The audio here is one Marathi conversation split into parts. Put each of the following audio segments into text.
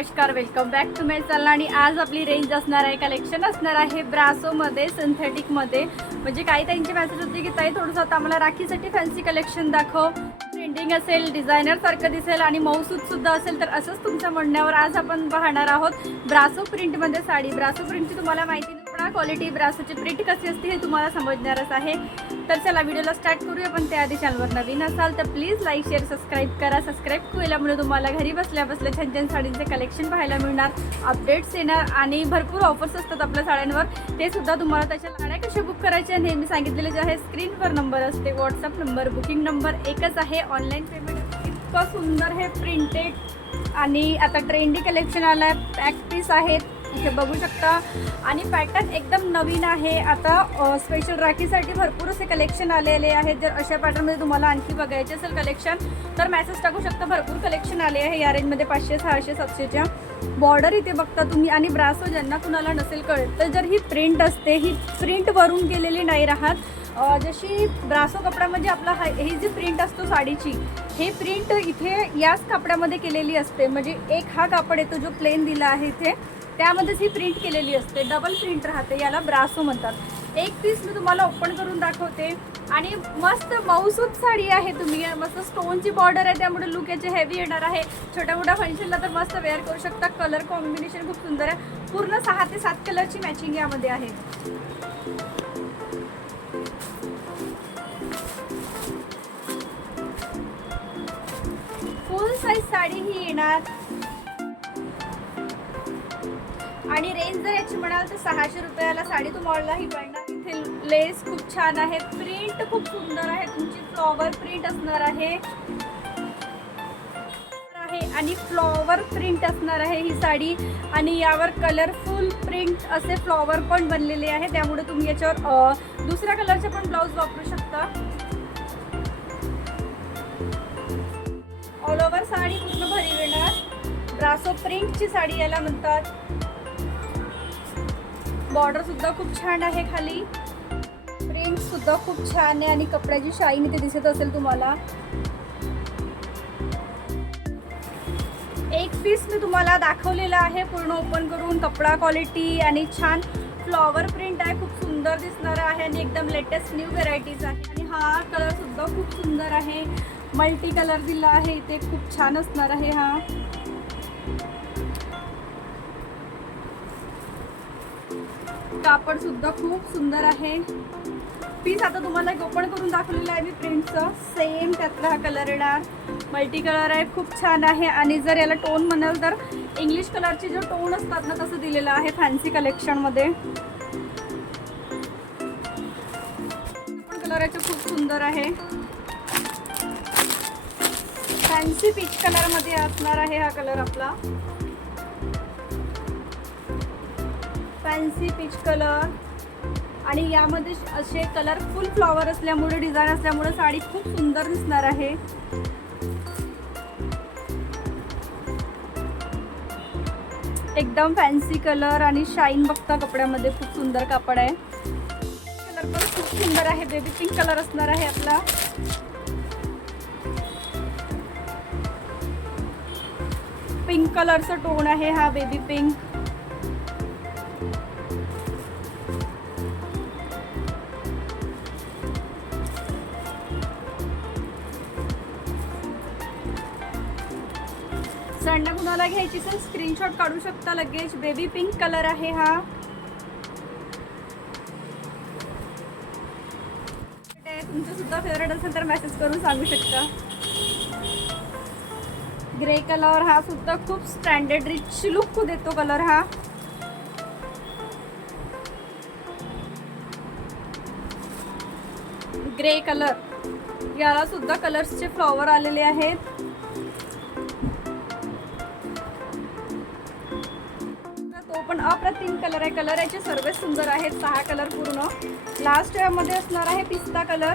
नमस्कार welcome back to my channel आणि आज आपली रेंज असणार आहे कलेक्शन असणार आहे ब्रासोमध्ये सिंथेटिकमध्ये म्हणजे काही त्यांची मॅसेज होती की ताई थोडंसं आता आम्हाला राखीसाठी फॅन्सी कलेक्शन दाखव. ट्रेंडिंग असेल डिझायनरसारखं दिसेल आणि मौसूदसुद्धा असेल तर असंच तुमच्या म्हणण्यावर आज आपण पाहणार आहोत. ब्रासो प्रिंटमध्ये साडी. ब्रासो प्रिंटची तुम्हाला माहिती बघा क्वालिटी ब्रासची प्रिंट कशी असते हे तुम्हाला समजणारच आहे. तर चला व्हिडिओला स्टार्ट करूया पण त्याआधी चॅनलवर नवीन असाल तर प्लीज लाईक शेअर सबस्क्राईब करा. सबस्क्राईब केल्यामुळे तुम्हाला घरी बसल्या बसल्या छान छान साडींचे कलेक्शन पाहायला मिळणार. अपडेट्स येणार आणि भरपूर ऑफर्स असतात आपल्या साड्यांवर. ते सुद्धा तुम्हाला त्याच्या साड्या कशा बुक करायच्या नेहमी सांगितलेले जे आहे स्क्रीनवर नंबर असते व्हॉट्सअप नंबर बुकिंग नंबर एकच आहे. ऑनलाईन पेमेंट इतकं सुंदर हे प्रिंटेड आणि आता ट्रेंडी कलेक्शन आलं आहे पॅक पीस आहेत. इथे बघू शकता. आणि पॅटर्न एकदम नवीन आहे. आता स्पेशल राखीसाठी भरपूर असे कलेक्शन आलेले आहेत. जर अशा पॅटर्नमध्ये तुम्हाला आणखी बघायचे असेल कलेक्शन तर मॅसेज टाकू शकता. भरपूर कलेक्शन आले आहे या रेंजमध्ये पाचशे सहाशे सातशेच्या. बॉर्डर इथे बघता तुम्ही. आणि ब्रासो ज्यांना कुणाला नसेल कळत तर जर ही प्रिंट असते ही प्रिंटवरून गेलेली नाही राहत जशी ब्रासो कपडा म्हणजे आपला हा ही जी प्रिंट असतो साडीची हे प्रिंट इथे याच कापडामध्ये केलेली असते. म्हणजे एक हा कापड येतो जो प्लेन दिला आहे इथे. त्यामध्येच ही प्रिंट केलेली असते. डबल प्रिंट राहते याला ब्रासो म्हणतात. एक पीस मी तुम्हाला ओपन करून दाखवते. आणि मस्त मऊसूत साडी आहे तुम्ही. मस्त स्टोनची बॉर्डर आहे त्यामुळे लुक याचे हेवी येणार आहे. छोट्या मोठ्या फंक्शनला तर मस्त वेअर करू शकता. कलर कॉम्बिनेशन खूप सुंदर आहे. पूर्ण सहा ते सात कलरची मॅचिंग यामध्ये आहे. फुल साईज साडी ही येणार. आणि रेंज जर याची म्हणाल तर सहाशे रुपयाला साडी तुम्हाला ही पडणार इथे लेस खूप छान आहे. प्रिंट खूप सुंदर आहे. तुमची फ्लॉवर प्रिंट असणार आहे. आणि फ्लॉवर प्रिंट असणार आहे ही साडी. आणि यावर कलरफुल प्रिंट असे फ्लॉवर पण बनलेले आहे. त्यामुळे तुम्ही याच्यावर दुसऱ्या कलरचे पण ब्लाऊज वापरू शकता. ऑल ओव्हर साडी पूर्ण भरी येणार. ब्रासो प्रिंटची साडी याला म्हणतात. बॉर्डर सुद्धा खूप छान आहे खाली. प्रिंट सुद्धा खूप छान आहे आणि कपड्याची शाईन इथे दिसत असेल तुम्हाला. एक पीस मी तुम्हाला दाखवलेला आहे पूर्ण ओपन करून कपडा क्वालिटी आणि छान फ्लॉवर प्रिंट आहे. खूप सुंदर दिसणार आहे आणि एकदम लेटेस्ट न्यू व्हेरायटीज आहे. आणि हा कलर सुद्धा खूप सुंदर आहे. मल्टी कलर दिला आहे. इथे खूप छान असणार आहे हा. कापड सुद्धा खूप सुंदर आहे. पीस आता तुम्हाला एक ओपन करून दाखवलेलं आहे मी प्रिंटचं सेम त्यातला हा कलर येणार. मल्टी कलर आहे खूप छान आहे. आणि जर याला टोन म्हणाल तर इंग्लिश कलरचे जो टोन असतात ना तसं दिलेलं आहे फॅन्सी कलेक्शनमध्ये कलर याचे खूप सुंदर आहे. फॅन्सी पीच कलरमध्ये असणार आहे हा कलर आपला. Fancy peach colour. आणि यामध्ये असे कलरफुल फ्लॉवर असल्यामुळे डिझाईन असल्यामुळे साडी खूप सुंदर दिसणार आहे. एकदम फॅन्सी कलर आणि शाईन बघता कपड्यामध्ये खूप सुंदर कापड आहे. कलर पण खूप सुंदर आहे. बेबी पिंक कलर असणार आहे आपला. पिंक कलरचा टोन आहे हा बेबी पिंक साड्या कुणाला घ्यायची असेल स्क्रीनशॉट काढू शकता लगेच. बेबी पिंक कलर आहे हा. तुमचं सुद्धा फेवरेट असेल तर मेसेज करून सांगू शकता. ग्रे कलर हा सुद्धा खूप स्टँडर्ड रिच लुक देतो कलर हा. ग्रे कलर याला सुद्धा कलर्सचे फ्लॉवर आलेले आहेत. पण अप्रतिम कलर आहे. कलर याचे सर्वच सुंदर आहेत. सहा कलर पूर्ण. लास्टमध्ये असणार आहे पिस्ता कलर.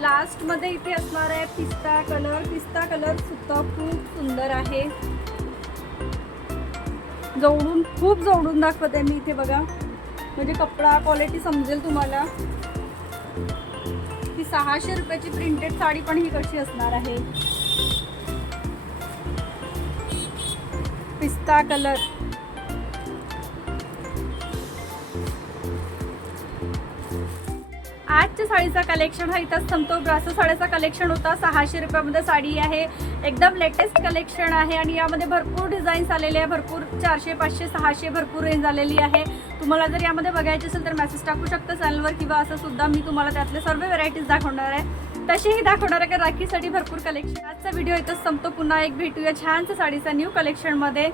लास्टमध्ये इथे असणार आहे पिस्ता कलर. पिस्ता कलर सुद्धा खूप सुंदर आहे. जवळून खूप जवळून दाखवते मी इथे बघा. म्हणजे कपडा क्वालिटी समजेल तुम्हाला. सहाशे रुपयाची प्रिंटेड साडी पण ही कशी असणार आहे? पिस्ता कलर आजच्या साडीचा कलेक्शन हा इथंच संपतो. ब्रासो साड्याचा कलेक्शन होता. सहाशे रुपयामध्ये साडी आहे. एकदम लेटेस्ट कलेक्शन आहे आणि यामध्ये भरपूर डिझाईन्स आलेले आहे. भरपूर चारशे पाचशे सहाशे भरपूर रेंज आलेली आहे. तुम्हाला जर यामध्ये बघायचे असेल तर मेसेज टाकू शकता चॅनलवर किंवा असं सुद्धा मी तुम्हाला त्यातले सर्व व्हरायटीज दाखवणार आहे. तशीही दाखवणार आहे का राखीसाठी भरपूर कलेक्शन आजचा व्हिडिओ इथंच संपतो. पुन्हा एक भेटूया छानच्या साडीचा न्यू कलेक्शनमध्ये